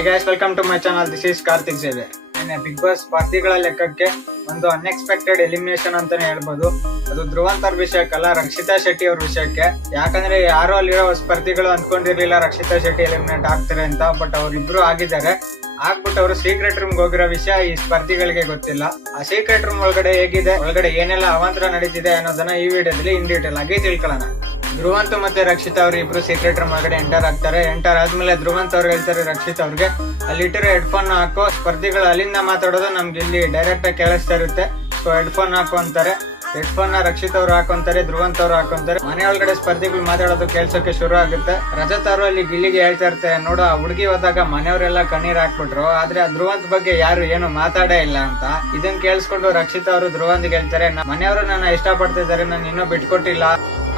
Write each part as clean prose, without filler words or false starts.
Hi guys, welcome to my channel. This is Karthik Zeve. Bigg Boss ಸ್ಪರ್ಧಿಗಳ ಲೆಕ್ಕಕ್ಕೆ ಒಂದು unexpected elimination ಅಂತಾನೆ ಹೇಳ್ಬೋದು. ಅದು ಧ್ರುವಂತರ ವಿಷಯಕ್ಕಲ್ಲ, ರಕ್ಷಿತಾ ಶೆಟ್ಟಿ ಅವ್ರ ವಿಷಯಕ್ಕೆ. ಯಾಕಂದ್ರೆ ಯಾರು ಅಲ್ಲಿರೋ ಸ್ಪರ್ಧಿಗಳು ಅಂದ್ಕೊಂಡಿರ್ಲಿಲ್ಲ ರಕ್ಷಿತಾ ಶೆಟ್ಟಿ ಎಲಿಮಿನೇಟ್ ಆಗ್ತಾರೆ ಅಂತ. ಬಟ್ ಅವ್ರಿಬ್ರು ಆಗಿದ್ದಾರೆ. ಆಗ್ಬಿಟ್ಟು ಅವರು ಸೀಕ್ರೆಟ್ ರೂಮ್ ಹೋಗಿರೋ ವಿಷಯ ಈ ಸ್ಪರ್ಧಿಗಳಿಗೆ ಗೊತ್ತಿಲ್ಲ. ಆ ಸೀಕ್ರೆಟ್ ರೂಮ್ ಒಳಗಡೆ ಹೇಗಿದೆ, ಒಳಗಡೆ ಏನೆಲ್ಲ ಅವಾಂತರ ನಡೀತಿದೆ ಅನ್ನೋದನ್ನ ಈ ವಿಡಿಯೋದಲ್ಲಿ ಇನ್ ಡೀಟೇಲ್ ಆಗಿ ತಿಳ್ಕೊಳ್ಳೋಣ. ಧ್ರುವಂತ್ ಮತ್ತೆ ರಕ್ಷಿತಾ ಅವ್ರು ಇಬ್ರು ಸೀಕ್ರೆಟ್ ರೂಮ್ ಒಳಗಡೆ ಎಂಟರ್ ಆಗ್ತಾರೆ. ಎಂಟರ್ ಆದ್ಮೇಲೆ ಧ್ರುವಂತ್ ಅವ್ರು ಹೇಳ್ತಾರೆ ರಕ್ಷಿತಾ ಅವ್ರಿಗೆ, ಅಲ್ಲಿಟ್ಟಿರೋ ಹೆಡ್ಫೋನ್ ಹಾಕೋ, ಸ್ಪರ್ಧಿಗಳು ಅಲ್ಲಿಂದ ಮಾತಾಡೋದು ನಮ್ಗೆ ಇಲ್ಲಿ ಡೈರೆಕ್ಟ್ ಆಗಿ ಕೇಳಿಸ್ತಾ ಇರುತ್ತೆ, ಸೊ ಹೆಡ್ಫೋನ್ ಹಾಕೋ ಅಂತಾರೆ. ಹೆಡ್ಫೋನ್ ನ ರಕ್ಷಿತ್ ಅವ್ರು ಹಾಕೊಂತಾರೆ, ಧ್ರುವಂತ್ ಅವ್ರು ಹಾಕೊಂತಾರೆ. ಮನೆ ಒಳಗಡೆ ಸ್ಪರ್ಧಿಗಳು ಮಾತಾಡೋದು ಕೇಳ್ಸೋಕೆ ಶುರು ಆಗುತ್ತೆ. ರಜತ್ ಅವರು ಅಲ್ಲಿ ಗಿಲ್ಲಿಗೆ ಹೇಳ್ತಾ ಇರ್ತಾರೆ, ನೋಡು ಆ ಹುಡುಗಿ ಹೋದಾಗ ಮನೆಯವರೆಲ್ಲ ಕಣ್ಣೀರ್ ಹಾಕ್ಬಿಟ್ರು, ಆದ್ರೆ ಆ ಧ್ರುವಂತ್ ಬಗ್ಗೆ ಯಾರು ಏನು ಮಾತಾಡೇ ಇಲ್ಲ ಅಂತ. ಇದನ್ನ ಕೇಳಿಸ್ಕೊಂಡು ರಕ್ಷಿತ್ ಅವರು ಧ್ರುವಂತ್ ಹೇಳ್ತಾರೆ, ಮನೆಯವರು ನನ್ನ ಇಷ್ಟಪಡ್ತಾ ಇದಾರೆ, ನಾನು ಇನ್ನೂ ಬಿಟ್ಕೊಟ್ಟಿಲ್ಲ.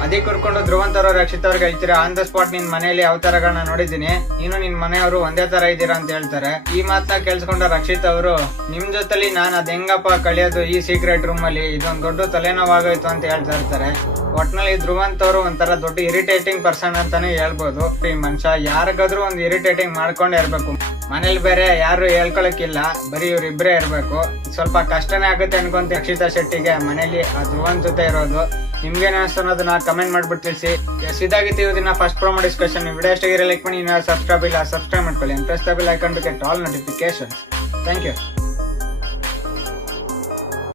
ಅದೇ ಕರ್ಕೊಂಡು ಧ್ರುವಂತ್ ಅವರು ರಕ್ಷಿತ್ ಅವ್ರಿಗೆ ಹೇಳ್ತೀರಾ, ಆನ್ ದ ಸ್ಪಾಟ್ ನಿನ್ ಮನೆಯಲ್ಲಿ ಯಾವ ತರಗಳನ್ನ ನೋಡಿದೀನಿ, ನೀನು ನಿನ್ ಮನೆಯವರು ಒಂದೇ ತರ ಇದ್ದೀರಾ ಅಂತ ಹೇಳ್ತಾರೆ. ಈ ಮಾತನ್ನ ಕೇಳಿಸ್ಕೊಂಡ ರಕ್ಷಿತ್ ಅವರು, ನಿಮ್ ಜೊತೆಲಿ ನಾನು ಅದ್ ಹೆಂಗಪ್ಪ ಕಳಿಯೋದು ಈ ಸೀಕ್ರೆಟ್ ರೂಮ್ ಅಲ್ಲಿ, ಇದೊಂದು ದೊಡ್ಡ ತಲೆನೋವಾಗೋಯ್ತು ಅಂತ ಹೇಳ್ತಾ ಇರ್ತಾರೆ. ಒಟ್ನಲ್ಲಿ ಧ್ರುವಂತ್ ಅವರು ಒಂಥರ ದೊಡ್ಡ ಇರಿಟೇಟಿಂಗ್ ಪರ್ಸನ್ ಅಂತಾನೆ ಹೇಳ್ಬೋದು. ಈ ಮನುಷ್ಯ ಯಾರಿಗಾದ್ರೂ ಒಂದು ಇರಿಟೇಟಿಂಗ್ ಮಾಡ್ಕೊಂಡೇ ಇರ್ಬೇಕು. ಮನೇಲಿ ಬೇರೆ ಯಾರು ಹೇಳ್ಕೊಳಕ್ಕಿಲ್ಲ, ಬರೀ ಇವ್ರಿಬ್ರೇ ಇರ್ಬೇಕು. ಸ್ವಲ್ಪ ಕಷ್ಟನೇ ಆಗುತ್ತೆ ಅನ್ಕೊಂತ ರಕ್ಷಿತಾ ಶೆಟ್ಟಿಗೆ ಮನೇಲಿ ಆ ಧ್ರುವಂತ್ ಜೊತೆ ಇರೋದು. ನಿಮ್ಗೇನ ಅನ್ಸ್ತು ಅನ್ನೋದನ್ನ ಕಮೆಂಟ್ ಮಾಡ್ಬಿಟ್ಟು ತಿಳಿಸಿ. ಇದಾಗಿತ್ತು ಇವತ್ತಿನ ಫಸ್ಟ್ ಪ್ರೋಮೋ ಡಿಸ್ಕಷನ್. ವಿಡಿಯೋ ಇಷ್ಟ ಆಗಿರೋ ಲೈಕ್ ಮಾಡಿ, ಸಬ್ಸ್ಕ್ರೈಬ್ ಮಾಡ್ಕೊಳ್ಳಿ. Press the bell icon to get all notifications. Thank you.